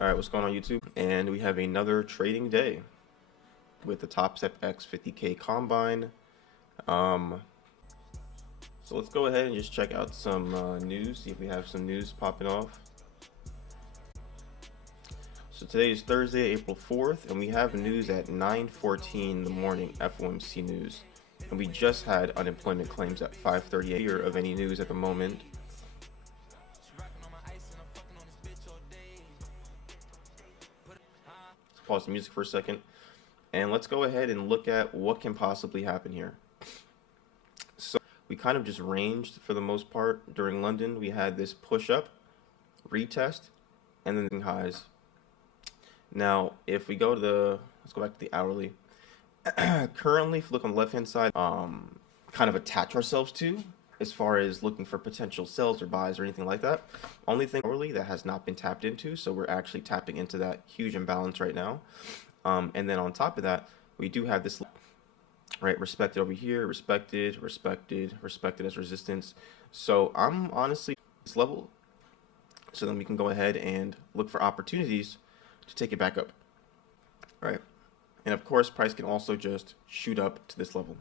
All right, what's going on YouTube? And we have another trading day with the TopStep X 50K Combine. So let's go ahead and just check out some news, see if we have some news popping off. So today is Thursday, April 4th, and we have news at 9:14 in the morning, FOMC news. And we just had unemployment claims at 5:38 of any news at the moment. Let's pause the music for a second. And let's go ahead and look at what can possibly happen here. So we kind of just ranged for the most part during London. We had this push up, retest, and then highs. Now, if we go to let's go back to the hourly. Currently, if you look on the left-hand side, kind of attach ourselves to as far as looking for potential sells or buys or anything like that. Only thing hourly that has not been tapped into, so we're actually tapping into that huge imbalance right now. And then on top of that, we do have this, right, respected over here, respected as resistance. So I'm honestly this level, so then we can go ahead and look for opportunities to take it back up, right? And of course, price can also just shoot up to this level.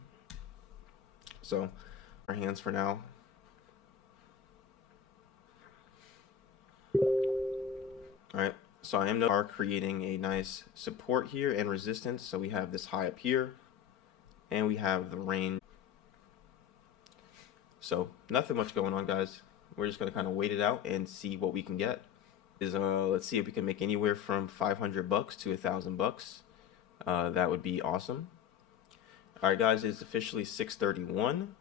So our hands for now. All right, so I am creating a nice support here and resistance. So we have this high up here, and we have the range. So nothing much going on, guys. We're just gonna kind of wait it out and see what we can get. Let's see if we can make anywhere from $500 to $1,000. That would be awesome. All right, guys, it's officially 6:31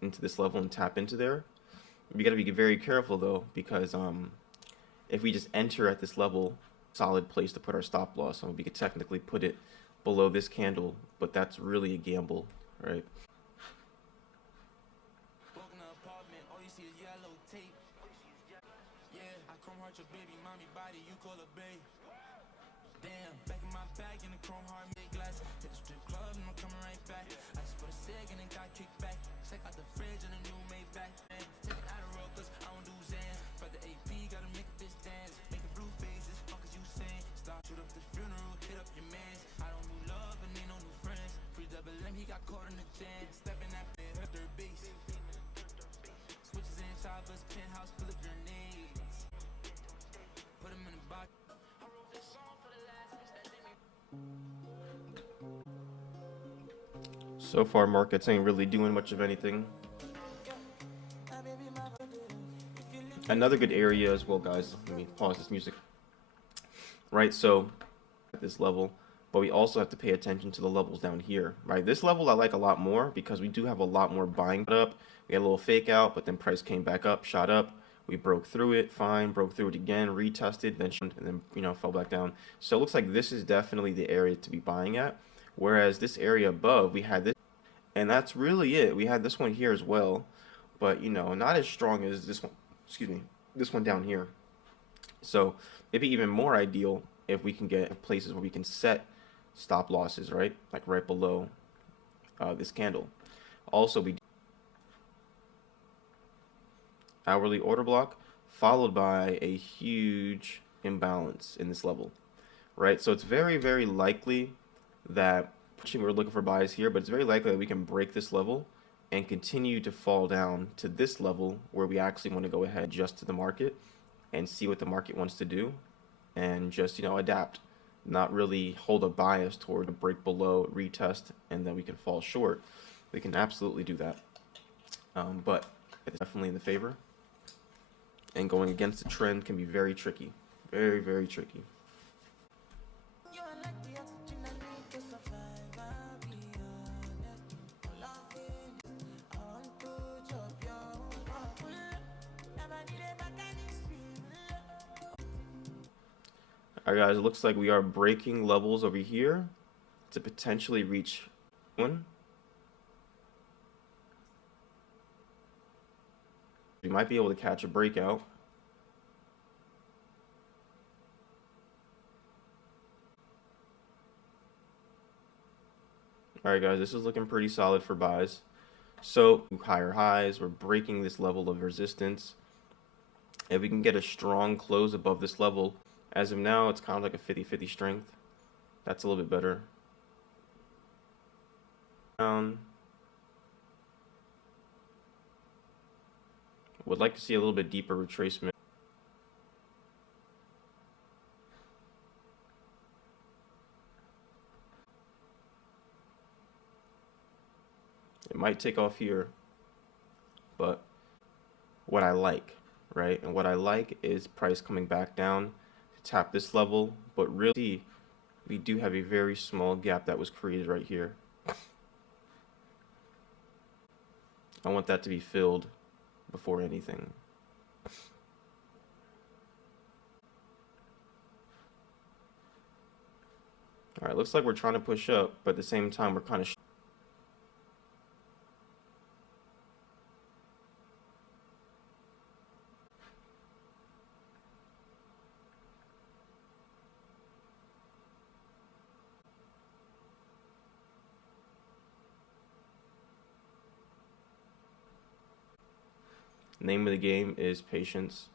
into this level and tap into there. We got to be very careful though, because if we just enter at this level, solid place to put our stop loss. So we could technically put it below this candle, but that's really a gamble, right? Your baby mommy body, you call a babe. Damn, back in my bag in the chrome hard made glass. Hit the strip club and I'm coming right back. I just put a cig and then got kicked back. Check out the fridge and a new made back. Take it out of road cause I don't do Zans. For the AP, gotta make a bitch dance. Make a blue faces, fuck as you saying. Start shoot up the funeral, hit up your mans. I don't do love and ain't no new friends. Free double M, he got caught in the jam. Stepping that bed, hurt their base. Switches and choppers, penthouse full of grenades. So far, markets ain't really doing much of anything. Another good area as well, guys. Let me pause this music. Right, so at this level, but we also have to pay attention to the levels down here. Right, this level I like a lot more because we do have a lot more buying up. We had a little fake out, but then price came back up, shot up. We broke through it, fine, broke through it again, retested, then fell back down. So it looks like this is definitely the area to be buying at. Whereas this area above, we had this, and that's really it. We had this one here as well, but not as strong as this one, this one down here. So it'd be even more ideal if we can get places where we can set stop losses, right? Like right below this candle. Also, we hourly order block followed by a huge imbalance in this level, right? So it's very, very likely that we're looking for buys here, but it's very likely that we can break this level and continue to fall down to this level where we actually want to go ahead, adjust to the market and see what the market wants to do and just, adapt, not really hold a bias toward a break below, retest, and then we can fall short. We can absolutely do that. But it's definitely in the favor. And going against the trend can be very tricky. Very, very tricky. Alright, guys, it looks like we are breaking levels over here to potentially reach one. We might be able to catch a breakout. Alright, guys, this is looking pretty solid for buys. So higher highs, we're breaking this level of resistance. If we can get a strong close above this level, as of now, it's kind of like a 50-50 strength. That's a little bit better. Would like to see a little bit deeper retracement. It might take off here, but what I like, right? And what I like is price coming back down to tap this level, but really we do have a very small gap that was created right here. I want that to be filled before anything. All right, looks like we're trying to push up, but at the same time, we're kind of name of the game is patience,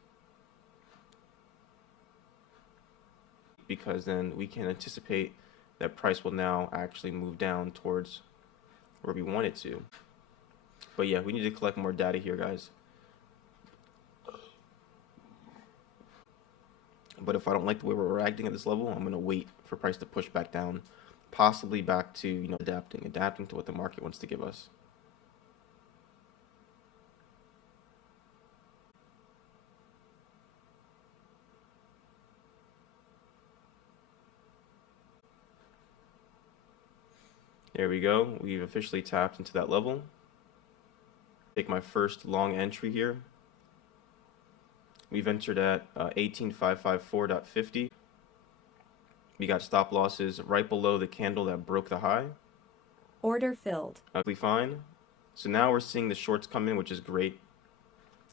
because then we can anticipate that price will now actually move down towards where we want it to. But yeah, we need to collect more data here, guys. But if I don't like the way we're acting at this level, I'm going to wait for price to push back down, possibly back to, adapting to what the market wants to give us. There we go. We've officially tapped into that level. Take my first long entry here. We've entered at 18554.50. We got stop losses right below the candle that broke the high. Order filled. Ugly fine. So now we're seeing the shorts come in, which is great.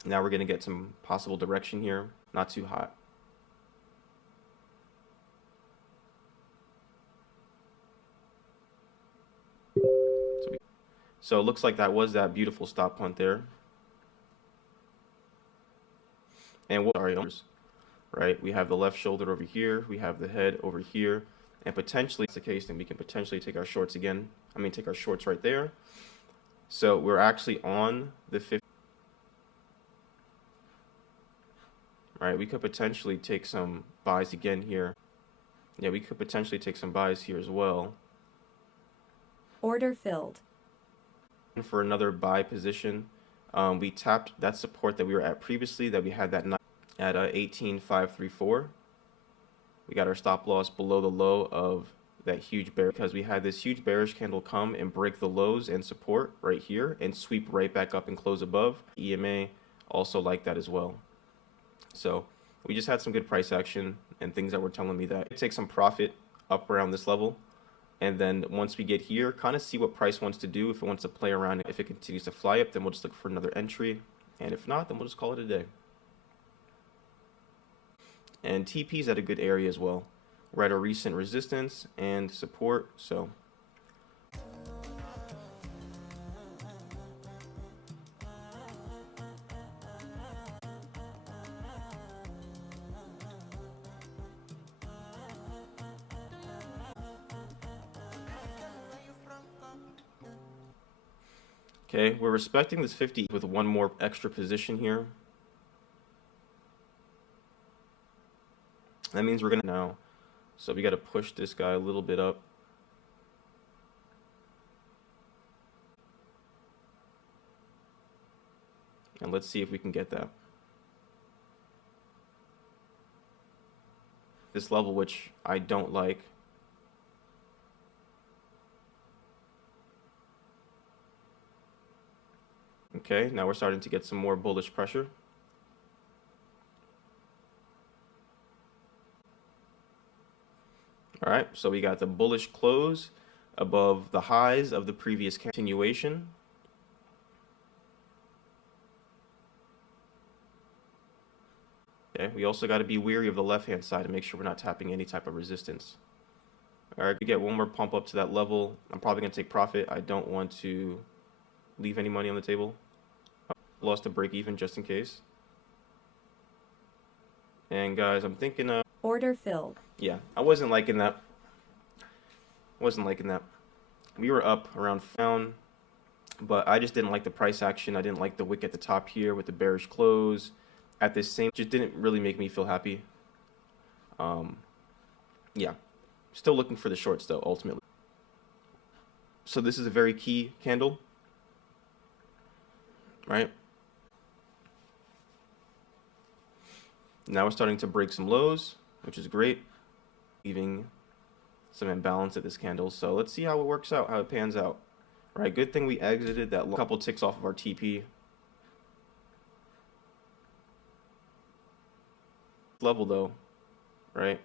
Now we're going to get some possible direction here. Not too hot. So it looks like that was that beautiful stop punt there. And right? We have the left shoulder over here. We have the head over here. And potentially, if that's the case, then we can potentially take our shorts again. Take our shorts right there. So we're actually on the 50. Right? We could potentially take some buys again here. Yeah, we could potentially take some buys here as well. Order filled. For another buy position, we tapped that support that we were at previously, that we had that at 18,534. We got our stop loss below the low of that huge bear, because we had this huge bearish candle come and break the lows and support right here and sweep right back up and close above. EMA also like that as well. So we just had some good price action and things that were telling me that take some profit up around this level. And then once we get here, kind of see what price wants to do. If it wants to play around, if it continues to fly up, then we'll just look for another entry. And if not, then we'll just call it a day. And TP's at a good area as well. We're at a recent resistance and support, so. Okay, we're respecting this 50 with one more extra position here. That means we're gonna now. So we gotta push this guy a little bit up. And let's see if we can get that. This level, which I don't like. Okay, now we're starting to get some more bullish pressure. All right, so we got the bullish close above the highs of the previous continuation. Okay, we also got to be wary of the left-hand side to make sure we're not tapping any type of resistance. All right, we get one more pump up to that level. I'm probably going to take profit. I don't want to leave any money on the table. Lost a break even just in case. And guys, I'm thinking Order filled. yeah, I wasn't liking that. We were up around down, but I just didn't like the price action. I didn't like the wick at the top here with the bearish close. At this same, just didn't really make me feel happy. Yeah, still looking for the shorts though, ultimately. So this is a very key candle, right? Now we're starting to break some lows, which is great, leaving some imbalance at this candle. So let's see how it works out, how it pans out. Right, good thing we exited that couple ticks off of our TP. Level though, right?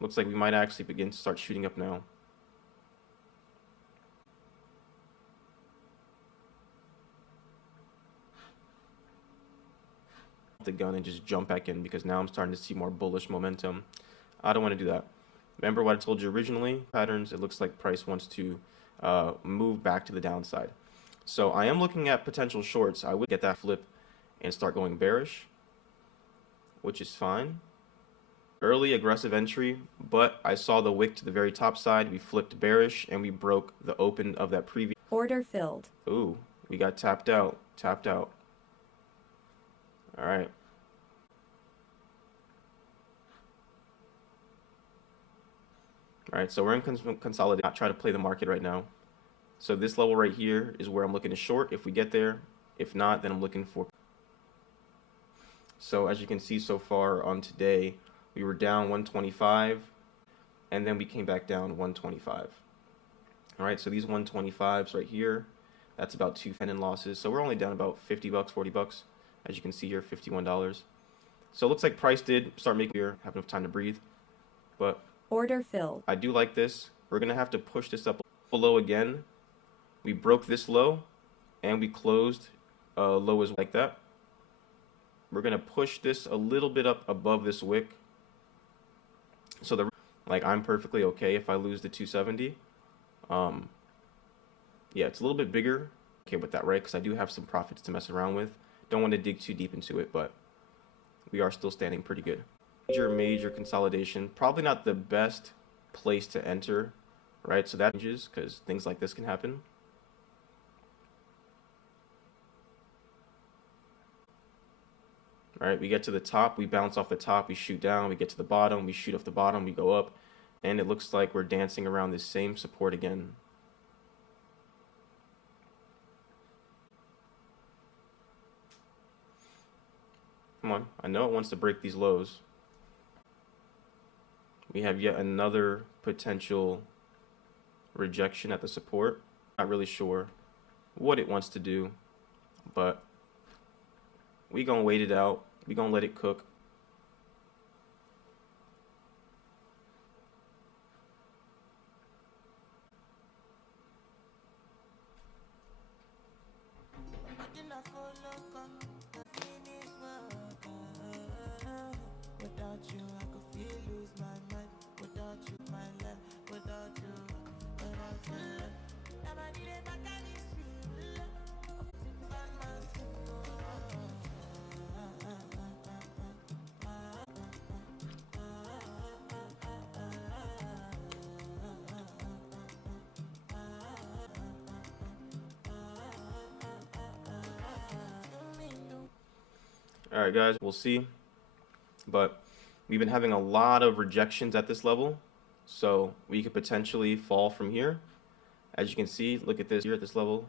Looks like we might actually begin to start shooting up now. The gun and just jump back in because now I'm starting to see more bullish momentum. I don't want to do that. Remember what I told you originally? Patterns, it looks like price wants to move back to the downside. So I am looking at potential shorts. I would get that flip and start going bearish, which is fine. Early aggressive entry, but I saw the wick to the very top side. We flipped bearish and we broke the open of that previous. Order filled. Ooh, we got tapped out. All right. All right, so we're in consolidate. Not try to play the market right now. So this level right here is where I'm looking to short if we get there. If not, then I'm looking for. So as you can see so far on today, we were down 125, and then we came back down 125. All right, so these 125s right here, that's about 210 in losses. So we're only down about $50, $40. As you can see here, $51. So it looks like price did start making here, have enough time to breathe. But order filled. I do like this. We're gonna have to push this up below again. We broke this low, and we closed low as like that. We're gonna push this a little bit up above this wick. So the I'm perfectly okay if I lose the 270. Yeah, it's a little bit bigger. Okay with that, right? Because I do have some profits to mess around with. Don't want to dig too deep into it, but we are still standing pretty good. Major consolidation. Probably not the best place to enter, right? So that changes because things like this can happen. Right, we get to the top, we bounce off the top, we shoot down, we get to the bottom, we shoot off the bottom, we go up, and it looks like we're dancing around this same support again. Come on, I know it wants to break these lows. We have yet another potential rejection at the support. Not really sure what it wants to do, but we gonna wait it out. We gonna let it cook. All right, guys, we'll see. But we've been having a lot of rejections at this level, so we could potentially fall from here. As you can see, look at this here at this level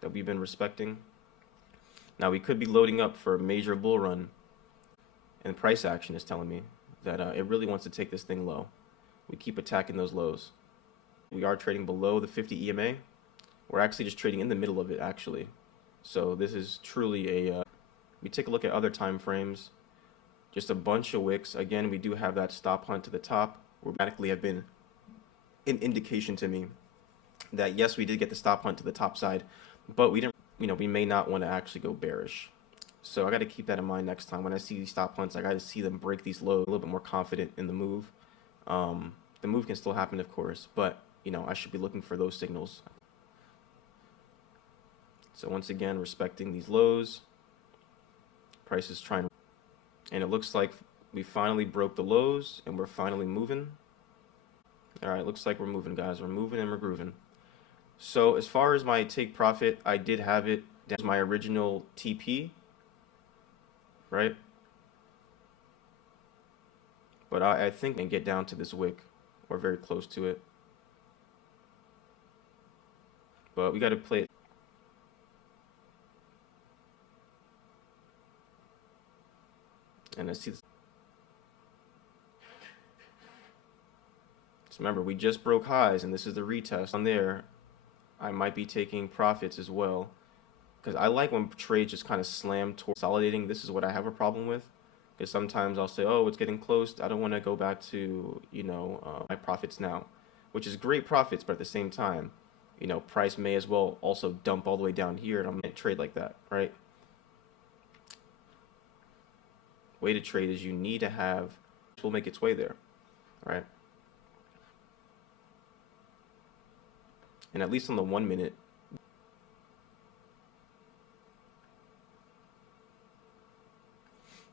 that we've been respecting. Now we could be loading up for a major bull run, and price action is telling me that it really wants to take this thing low. We keep attacking those lows. We are trading below the 50 EMA. We're actually just trading in the middle of it, actually. So this is truly a we take a look at other time frames, just a bunch of wicks. Again, we do have that stop hunt to the top. Automatically have been an indication to me that yes, we did get the stop hunt to the top side, but we didn't, we may not want to actually go bearish. So I got to keep that in mind next time. When I see these stop hunts, I got to see them break these lows, a little bit more confident in the move. The move can still happen, of course, but I should be looking for those signals. So once again, respecting these lows, price is trying to, and it looks like we finally broke the lows and we're finally moving. All right, looks like we're moving, guys. We're moving and we're grooving. So as far as my take profit, I did have it down to my original TP, right? But I think I can get down to this wick. We're very close to it. But we got to play it. And I see this. So remember, we just broke highs, and this is the retest. On there, I might be taking profits as well. Because I like when trades just kind of slam towards consolidating. This is what I have a problem with. Because sometimes I'll say, oh, it's getting close. I don't want to go back to, my profits now. Which is great profits, but at the same time, price may as well also dump all the way down here, and I'm going to trade like that, right? Way to trade is you need to have, this will make its way there, right? And at least on the 1 minute,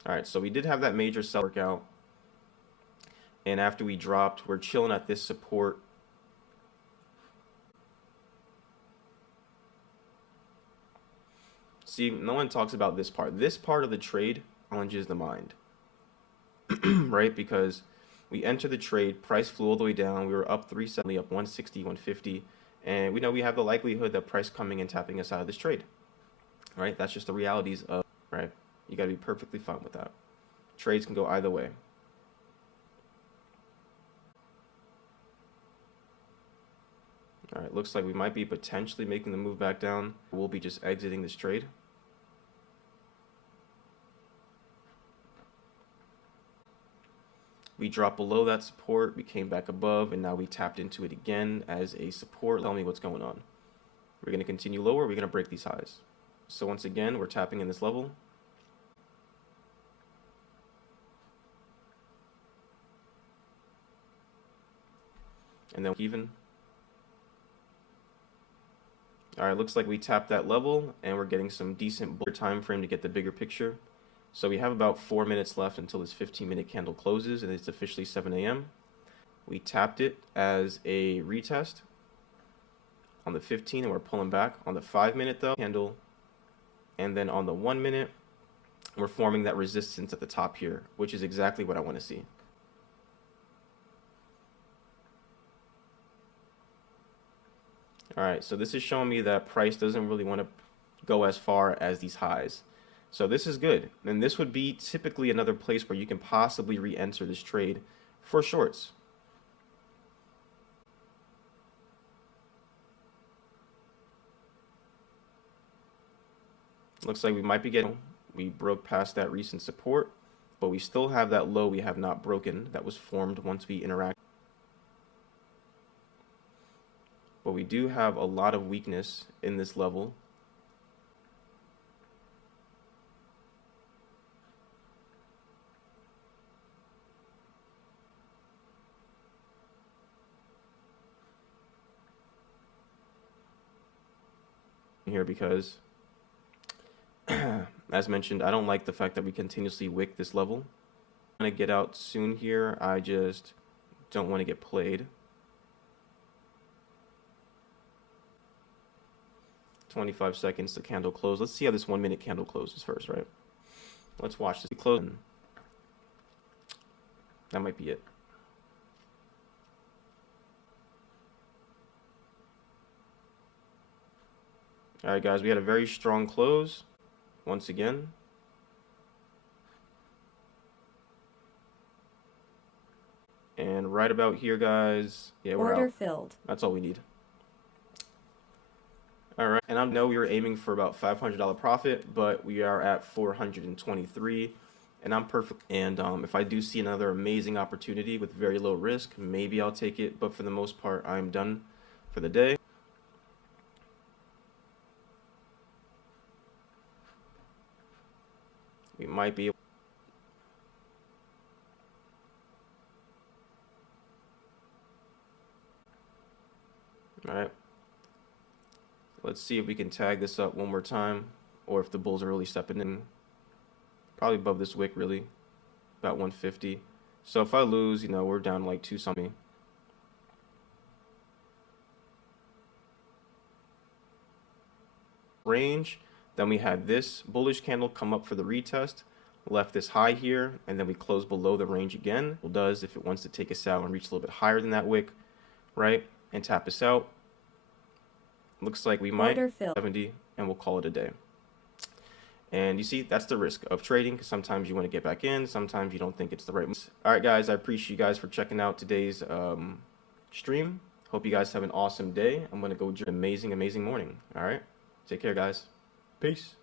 all right, so we did have that major sell workout. And after we dropped, we're chilling at this support. See, no one talks about this part. This part of the trade challenges the mind, right? Because we entered the trade, price flew all the way down. We were up 370, up 160, 150. And we know we have the likelihood that price coming and tapping us out of this trade, right? That's just the realities of, right? You got to be perfectly fine with that. Trades can go either way. All right, looks like we might be potentially making the move back down. We'll be just exiting this trade. We dropped below that support, we came back above, and now we tapped into it again as a support. Tell me what's going on. We're going to continue lower, we're going to break these highs. So once again, we're tapping in this level. And then even. All right, looks like we tapped that level, and we're getting some decent time frame to get the bigger picture. So we have about 4 minutes left until this 15-minute candle closes, and it's officially 7 a.m. We tapped it as a retest on the 15, and we're pulling back. On the 5-minute, though, candle, and then on the 1 minute, we're forming that resistance at the top here, which is exactly what I want to see. All right, so this is showing me that price doesn't really want to go as far as these highs. So this is good. And this would be typically another place where you can possibly re-enter this trade for shorts. Looks like we might be getting, we broke past that recent support, but we still have that low we have not broken that was formed once we interact. But we do have a lot of weakness in this level. Here because, as mentioned, I don't like the fact that we continuously wick this level. I'm going to get out soon here. I just don't want to get played. 25 seconds to candle close. Let's see how this 1 minute candle closes first, right? Let's watch this close. That might be it. All right, guys, we had a very strong close once again. And right about here, guys, yeah, we're Order out. filled. That's all we need. All right, and I know we were aiming for about $500 profit, but we are at 423, and I'm perfect. And if I do see another amazing opportunity with very low risk, maybe I'll take it. But for the most part, I'm done for the day. We might be able. All right. Let's see if we can tag this up one more time, or if the bulls are really stepping in. Probably above this wick, really, about 150. So if I lose, you know, we're down like 2 something. Range. Then we had this bullish candle come up for the retest, left this high here, and then we close below the range again. It does if it wants to take us out and reach a little bit higher than that wick, right? And tap us out. Looks like we might 70, and we'll call it a day. And you see, that's the risk of trading, because sometimes you want to get back in, sometimes you don't think it's the right move. All right, guys, I appreciate you guys for checking out today's stream. Hope you guys have an awesome day. I'm going to go amazing morning. All right, take care, guys. Peace.